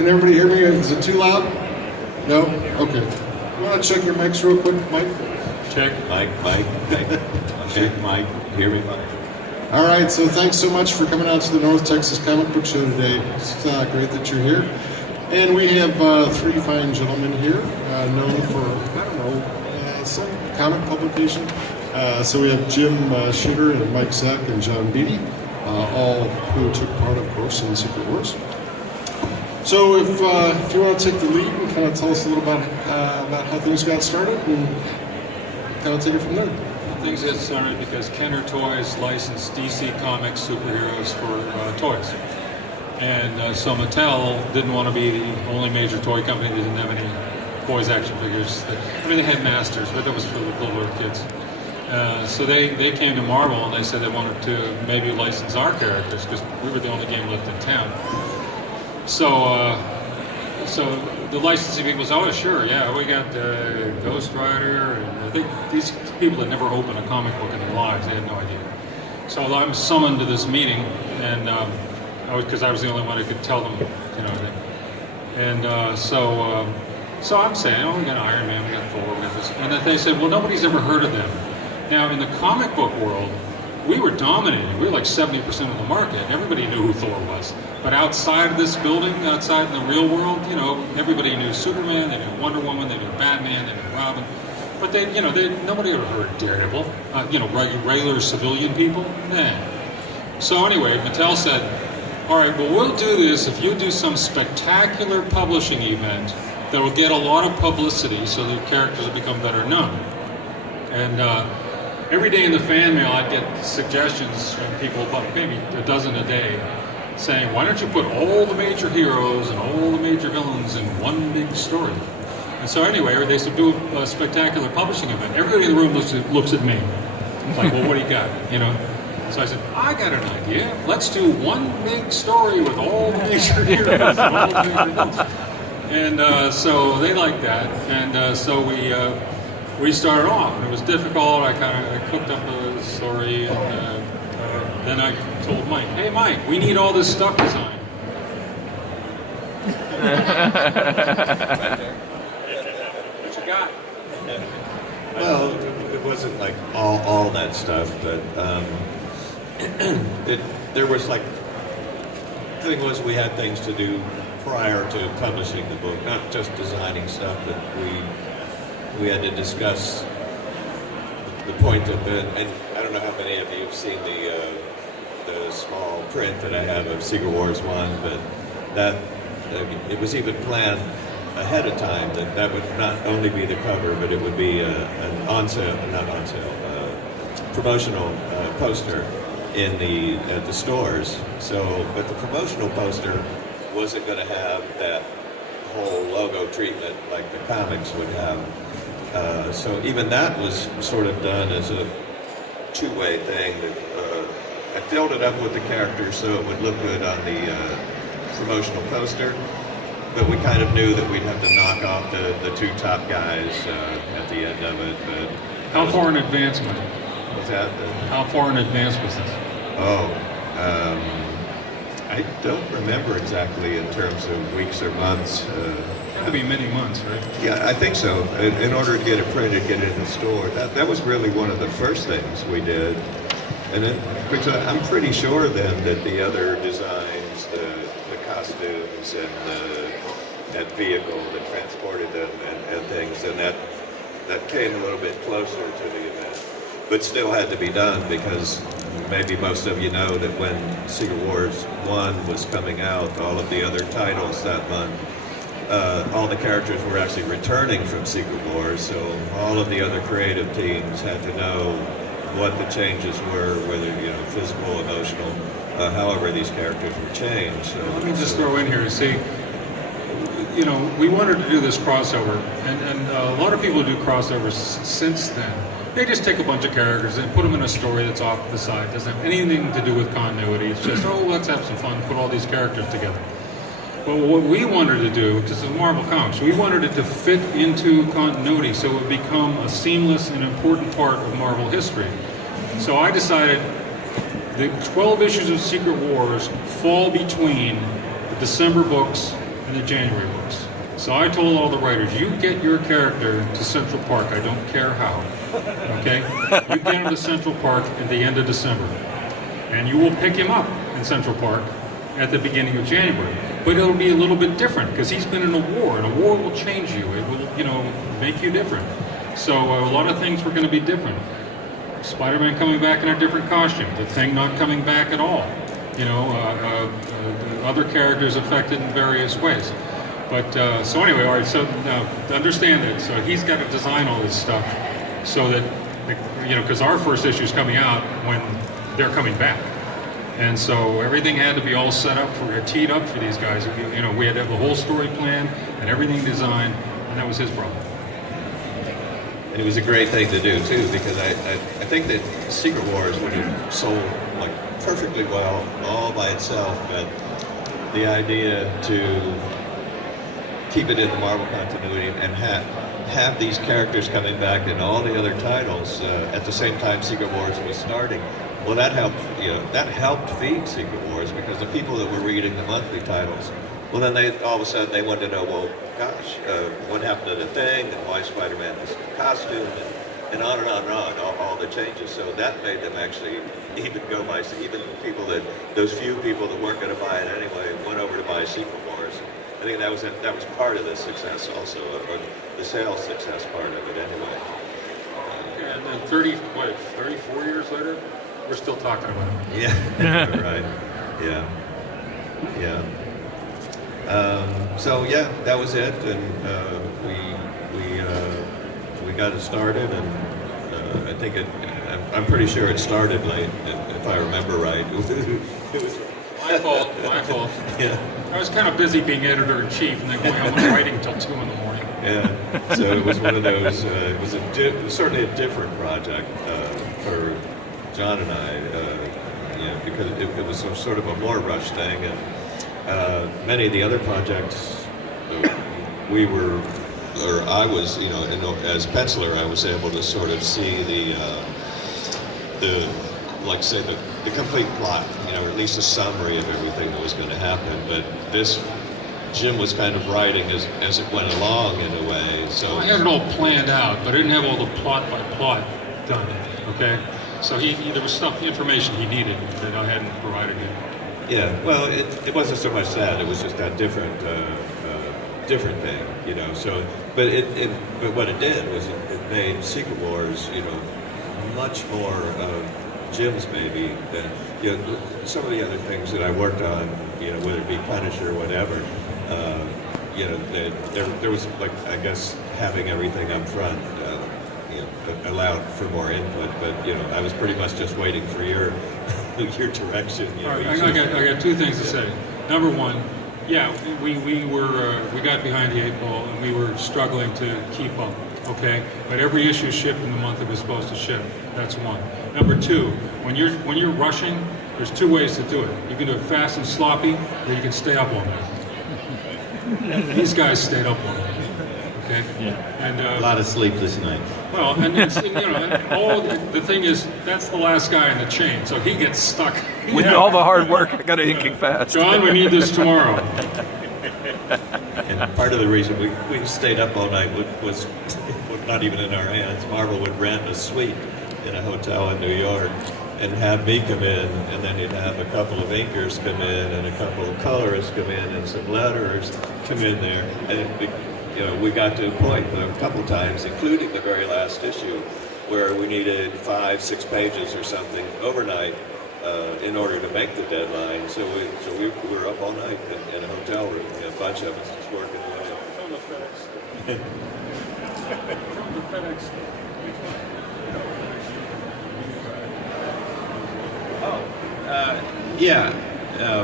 Can everybody hear me? Is it too loud? No? Okay. You want to check your mics real quick, Mike? Check. Mike. Check, Mike. Hear me, Mike. All right, so thanks so much for coming out to the North Texas Comic Book Show today. It's great that you're here. And we have three fine gentlemen here, known for, I don't know, some comic publication. So we have Jim Shooter and Mike Zeck and John Beatty, all who took part, of course, in Secret Wars. So if you want to take the lead and kind of tell us a little about how things got started and kind of take it from there. Things got started because Kenner Toys licensed DC Comics superheroes for toys. And so Mattel didn't want to be the only major toy company that didn't have any boys action figures. They had Masters, but that was for the littler kids. So they came to Marvel and they said they wanted to maybe license our characters because we were the only game left in town. So the licensing people said, oh sure, yeah, we got Ghost Rider, and I think these people had never opened a comic book in their lives, they had no idea. So I'm summoned to this meeting, and because I was the only one who could tell them, and so I'm saying, oh, we got Iron Man, we got Thor, we got this, and they said, well, nobody's ever heard of them. Now in the comic book world, we were dominating. We were like 70% of the market. Everybody knew who Thor was. But outside of this building, outside in the real world, everybody knew Superman, they knew Wonder Woman, they knew Batman, they knew Robin. But nobody ever heard Daredevil. Regular civilian people? Nah. So anyway, Mattel said, all right, well, we'll do this if you do some spectacular publishing event that will get a lot of publicity so the characters will become better known. And every day in the fan mail, I'd get suggestions from people, about maybe a dozen a day, saying, why don't you put all the major heroes and all the major villains in one big story? And so anyway, they said, do a spectacular publishing event. Everybody in the room looks at me. Like, well, what do you got? So I said, I got an idea. Let's do one big story with all the major heroes and all the major villains. And so they liked that. And so we started off, and it was difficult. I cooked up a story, and then I told Mike, hey Mike, we need all this stuff designed. What you got? Well, it wasn't like all that stuff, but there was like, the thing was we had things to do prior to publishing the book, not just designing stuff, but we had to discuss the point of and I don't know how many of you have seen the small print that I have of Secret Wars 1, but it was even planned ahead of time that would not only be the cover, but it would be an promotional poster at the stores. So, but the promotional poster wasn't going to have that whole logo treatment like the comics would have. So even that was sort of done as a two-way thing. I filled it up with the characters so it would look good on the promotional poster, but we kind of knew that we'd have to knock off the two top guys at the end of it. But how far in advance was it? Was that? How far in advance was this? I don't remember exactly in terms of weeks or months. It could be many months, right? Yeah, I think so. In order to get it printed, get it in the store, that was really one of the first things we did. And then, because I'm pretty sure then that the other designs, the costumes and that vehicle that transported them and things, and that came a little bit closer to the event. But still had to be done because maybe most of you know that when Secret Wars 1 was coming out, all of the other titles that month, all the characters were actually returning from Secret Wars, so all of the other creative teams had to know what the changes were, whether physical, emotional, however these characters were changed. So, let me just throw in here and say, we wanted to do this crossover, and a lot of people who do crossovers since then, they just take a bunch of characters and put them in a story that's off to the side. It doesn't have anything to do with continuity. It's just, let's have some fun, put all these characters together. But what we wanted to do, this is Marvel Comics, we wanted it to fit into continuity so it would become a seamless and important part of Marvel history. So I decided the 12 issues of Secret Wars fall between the December books in the January books. So I told all the writers, you get your character to Central Park, I don't care how, okay? You get him to Central Park at the end of December, and you will pick him up in Central Park at the beginning of January. But it'll be a little bit different, because he's been in a war, and a war will change you. It will, you know, make you different. So a lot of things were going to be different. Spider-Man coming back in a different costume, the Thing not coming back at all. You know, other characters affected in various ways. But, so anyway, all right, so to understand it, so he's got to design all this stuff so that, you know, because our first issue is coming out when they're coming back. And so everything had to be all set up teed up for these guys. You know, we had to have the whole story plan and everything designed, and that was his problem. And it was a great thing to do too, because I think that Secret Wars would have sold like perfectly well all by itself, but the idea to keep it in the Marvel continuity and have these characters coming back in all the other titles at the same time Secret Wars was starting. Well, that helped. You know, that helped feed Secret Wars, because the people that were reading the monthly titles, well, then they all of a sudden they wanted to know, well, gosh, what happened to the Thing, and why Spider-Man has a costume, and on and on and on, all the changes. So that made them actually even go buy, even people those few people that weren't going to buy it anyway, went over to buy Secret Wars. I think that was part of the success also, or the sales success part of it anyway. And then 34 years later, we're still talking about it. Yeah, right. Yeah. So yeah, that was it, and we got it started, and I think I'm pretty sure it started late, if I remember right. It was my fault. Yeah. I was kind of busy being editor-in-chief and then going home and writing until 2 in the morning. Yeah, so it was one of those, it was certainly a different project for John and I, you know, because it was some sort of a more rush thing, and many of the other projects I was, you know, as penciler, I was able to sort of see like say the complete plot, you know, or at least a summary of everything that was going to happen. But this, Jim was kind of writing as it went along in a way. So I had it all planned out, but I didn't have all the plot by plot done. Okay, so there was information he needed that I hadn't provided him. Yeah, well, it wasn't so much that; it was just that different thing, you know. So, but what it did was it made Secret Wars, you know, much more Jim's baby than, you know, some of the other things that I worked on, you know, whether it be Punisher or whatever. You know, there was, like, I guess having everything up front, you know, allowed for more input. But you know, I was pretty much just waiting for your direction. You know, all right, I got 2 things to say. Number one, yeah, we got behind the 8 ball and we were struggling to keep up. Okay, but every issue shipped in the month it was supposed to ship. That's one. Number 2, when you're rushing, there's 2 ways to do it. You can do it fast and sloppy, or you can stay up all night. These guys stayed up all night. Okay, yeah, and a lot of sleepless nights. Well, and it's, you know, the thing is, that's the last guy in the chain, so he gets stuck. With all the hard work, I got to inking fast. John, we need this tomorrow. And part of the reason we stayed up all night was not even in our hands. Marvel would rent a suite in a hotel in New York and have me come in, and then you'd have a couple of inkers come in and a couple of colorists come in and some letterers come in there. And you know, we got to a point a couple times, including the very last issue, where we needed 5-6 pages or something overnight in order to make the deadline. So we were up all night in a hotel room, a bunch of us just working away. From the FedEx. From the FedEx. Yeah,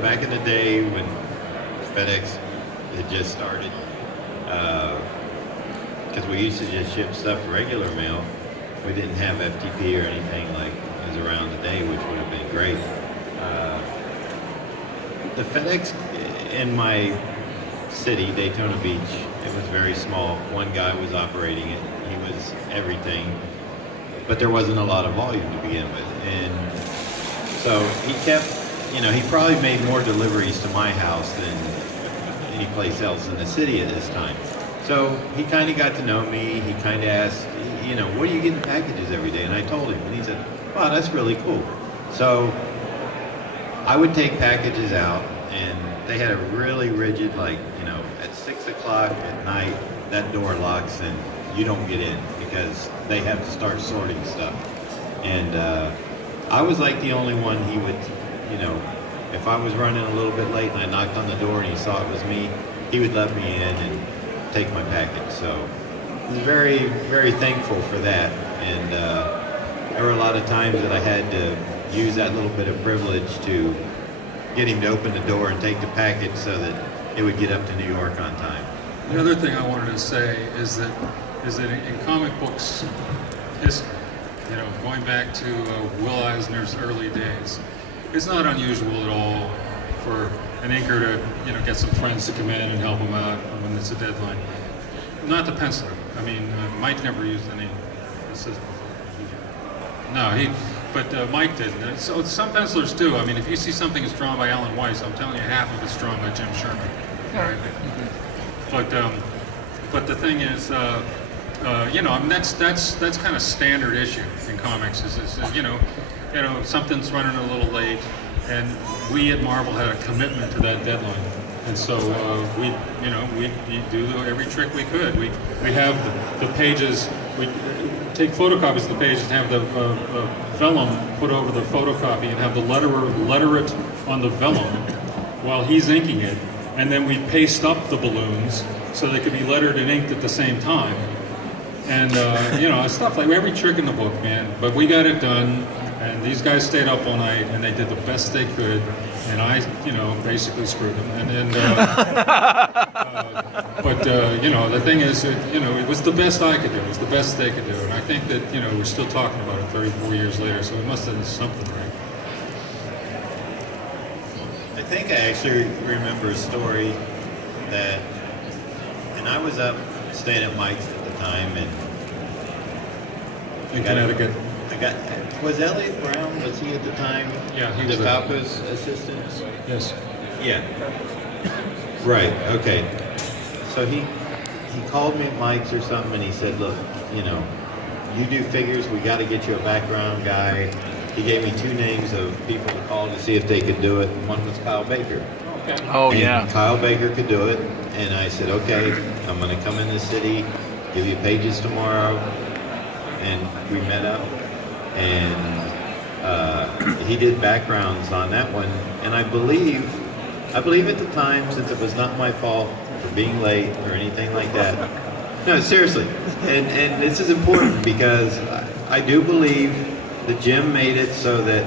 back in the day when FedEx had just started, because we used to just ship stuff regular mail. We didn't have FTP or anything like is around today, which would have been great. The FedEx in my city, Daytona Beach, it was very small. One guy was operating it. He was everything, but there wasn't a lot of volume to begin with. And so he kept, you know, he probably made more deliveries to my house than, anyplace else in the city at this time. So he kind of got to know me. He kind of asked, you know, what are you getting packages every day? And I told him, and he said, wow, that's really cool. So I would take packages out, and they had a really rigid, like, you know, at 6 o'clock at night, that door locks and you don't get in because they have to start sorting stuff. And I was like the only one he would, you know, if I was running a little bit late and I knocked on the door and he saw it was me, he would let me in and take my package. So I was very, very thankful for that. And there were a lot of times that I had to use that little bit of privilege to get him to open the door and take the package so that it would get up to New York on time. The other thing I wanted to say is that in comic books history, you know, going back to Will Eisner's early days, it's not unusual at all for an inker to, you know, get some friends to come in and help him out when it's a deadline. Not the penciler. I mean, Mike never used any assistants. No, but Mike didn't. So some pencilers do. I mean, if you see something that's drawn by Alan Weiss, I'm telling you, half of it's drawn by Jim Sherman. Right? But the thing is, you know, I mean, that's kind of standard issue in comics. Is you know, something's running a little late, and we at Marvel had a commitment to that deadline, and so we do every trick we could. We have the pages. We take photocopies of the pages and have the vellum put over the photocopy and have the letterer letter it on the vellum while he's inking it, and then we paste up the balloons so they could be lettered and inked at the same time. And you know, stuff like every trick in the book, man. But we got it done, and these guys stayed up all night and they did the best they could, and I, you know, basically screwed them. But you know, the thing is, you know, it was the best I could do. It was the best they could do, and I think that, you know, we're still talking about it 34 years later, so we must have done something right. I think I actually remember a story that, and I was up staying at Mike's at the time, and In Connecticut. Was Elliot Brown, was he at the time? Yeah, he was the there. Falco's assistant? Yes. Yeah. Right, okay. So he called me at Mike's or something, and he said, look, you know, you do figures, we got to get you a background guy. He gave me 2 names of people to call to see if they could do it. One was Kyle Baker. Okay. Oh, And yeah. Kyle Baker could do it, and I said, okay, I'm going to come in the city, give you pages tomorrow, and we met up, and he did backgrounds on that one, and I believe at the time, since it was not my fault for being late or anything like that. No, seriously, and this is important because I do believe that Jim made it so that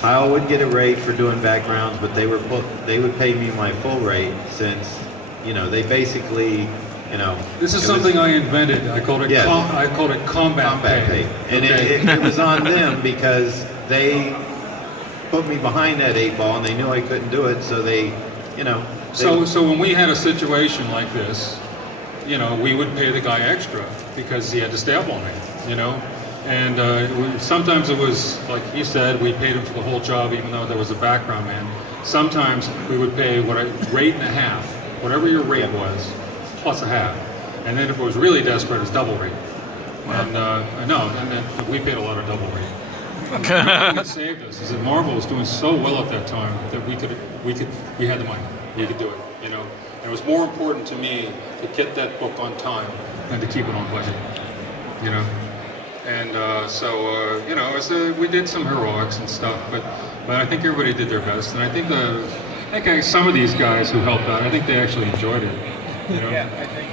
Kyle would get a rate for doing backgrounds, but they would pay me my full rate since, you know, they basically, you know. This is something I invented. I called it Yeah. I called it combat pay. And Okay. it was on them because they put me behind that 8 ball, and they knew I couldn't do it, so they, you know. So when we had a situation like this, you know, we would pay the guy extra because he had to stay up all night, you know. And sometimes it was, like he said, we paid him for the whole job even though there was a background man. Sometimes we would pay rate and a half, whatever your rate was, plus a half. And then if it was really desperate, it's double rate. And then we paid a lot of double rate. What saved us is that Marvel was doing so well at that time that we had the money. We could do it, you know. And it was more important to me to get that book on time than to keep it on budget, you know. And you know, we did some heroics and stuff, but I think everybody did their best. And I think some of these guys who helped out, I think they actually enjoyed it. You know? Yeah, I think,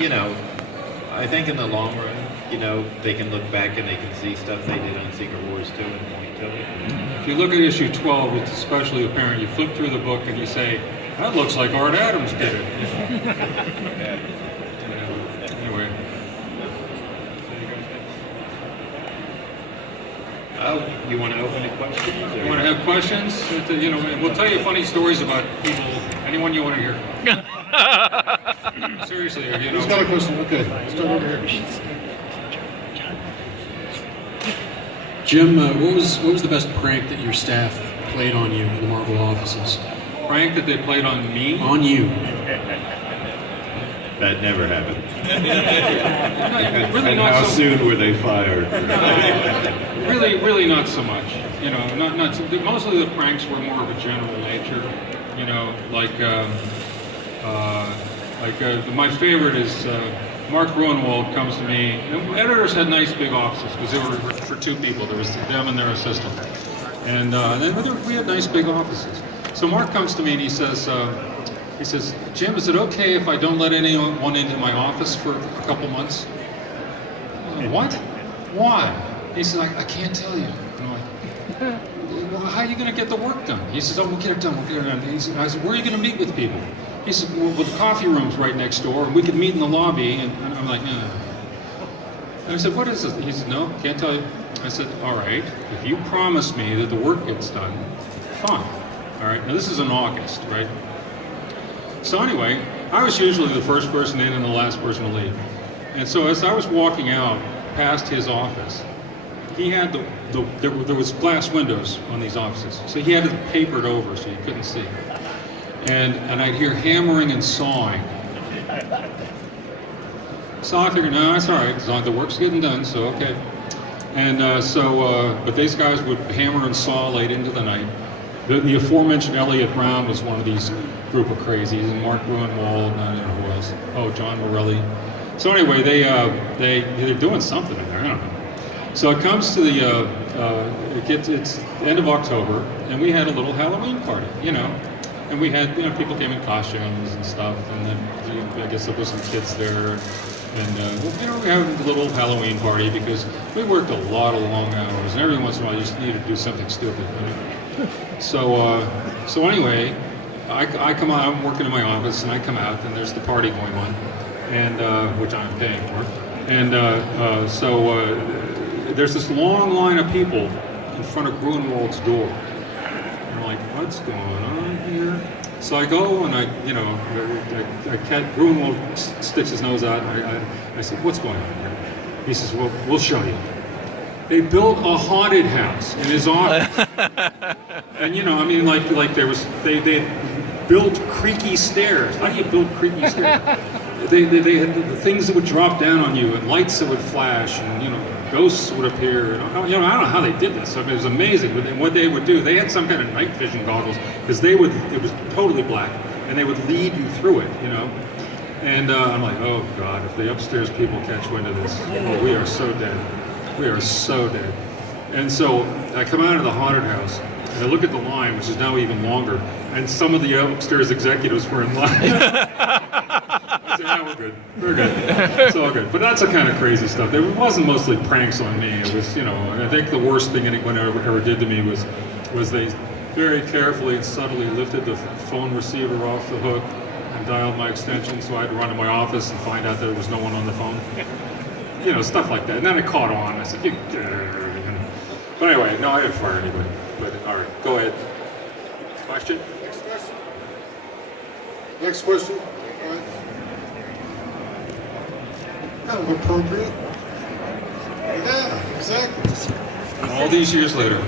you know, I think in the long run, you know, they can look back and they can see stuff they did on Secret Wars 2 and point to it. If you look at issue 12, it's especially apparent. You flip through the book and you say, that looks like Art Adams did it. Anyway. Oh, you want to open the questions? You want to have questions? You know, we'll tell you funny stories about people. Anyone you want to hear? Seriously, you know. Who's got a question? Okay, start over here. Jim, what was the best prank that your staff played on you in the Marvel offices? prank that they played on me. On you. That never happened. Really And not how so, soon were they fired? really not so much. You know, not so, mostly the pranks were more of a general nature. You know, my favorite is Mark Ruenwald comes to me. And editors had nice big offices because they were for two people. There was them and their assistant, and then we had nice big offices. So Mark comes to me and he says, Jim, is it okay if I don't let anyone into my office for a couple months? I'm like, what? Why? He says, I can't tell you. And I'm like, well, how are you going to get the work done? He says, oh, we'll get it done. I said, where are you going to meet with people? He said, well, the coffee room's right next door, and we could meet in the lobby. And I'm like, And I said, what is this? He said, no, can't tell you. I said, all right, if you promise me that the work gets done, fine. All right, now this is in August, right? So anyway, I was usually the first person in and the last person to leave. And so as I was walking out past his office, he had there was glass windows on these offices. So he had it papered over so you couldn't see. And I'd hear hammering and sawing. So I figured, no, it's all right, as long as the work's getting done, so okay. And but these guys would hammer and saw late into the night. The aforementioned Elliot Brown was one of these group of crazies, and Mark Ruenwald, I don't know who else. Oh, John Morelli. So anyway, they're doing something in there. I don't know. So it comes to it's the end of October, and we had a little Halloween party, you know, and we had people came in costumes and stuff, and then I guess there was some kids there, and we had a little Halloween party because we worked a lot of long hours, and every once in a while you just needed to do something stupid. So anyway, I come out. I'm working in my office, and I come out, and there's the party going on, and which I'm paying for, and there's this long line of people in front of Gruenwald's door. I'm like, what's going on here? So I go and I Gruenwald sticks his nose out, and I said, what's going on here? He says, well, we'll show you. They built a haunted house in his office. And they built creaky stairs. How do you build creaky stairs? They had the things that would drop down on you, and lights that would flash, and ghosts would appear. And, I don't know how they did this. I mean, it was amazing. And what they would do, they had some kind of night vision goggles because it was totally black, and they would lead you through it, And I'm like, oh God, if the upstairs people catch wind of this, we are so dead. We are so dead. And so I come out of the haunted house, and I look at the line, which is now even longer, and some of the upstairs executives were in line. I said, yeah, we're good. We're good. It's all good. But that's the kind of crazy stuff. It wasn't mostly pranks on me. It was, I think the worst thing anyone ever did to me was they very carefully and subtly lifted the phone receiver off the hook and dialed my extension, so I had to run to my office and find out there was no one on the phone. Stuff like that. And then it caught on. I said, but anyway, no, I didn't fire anybody. But all right, go ahead. Question? Next question. All right. Kind of appropriate. Yeah, exactly. All these years later.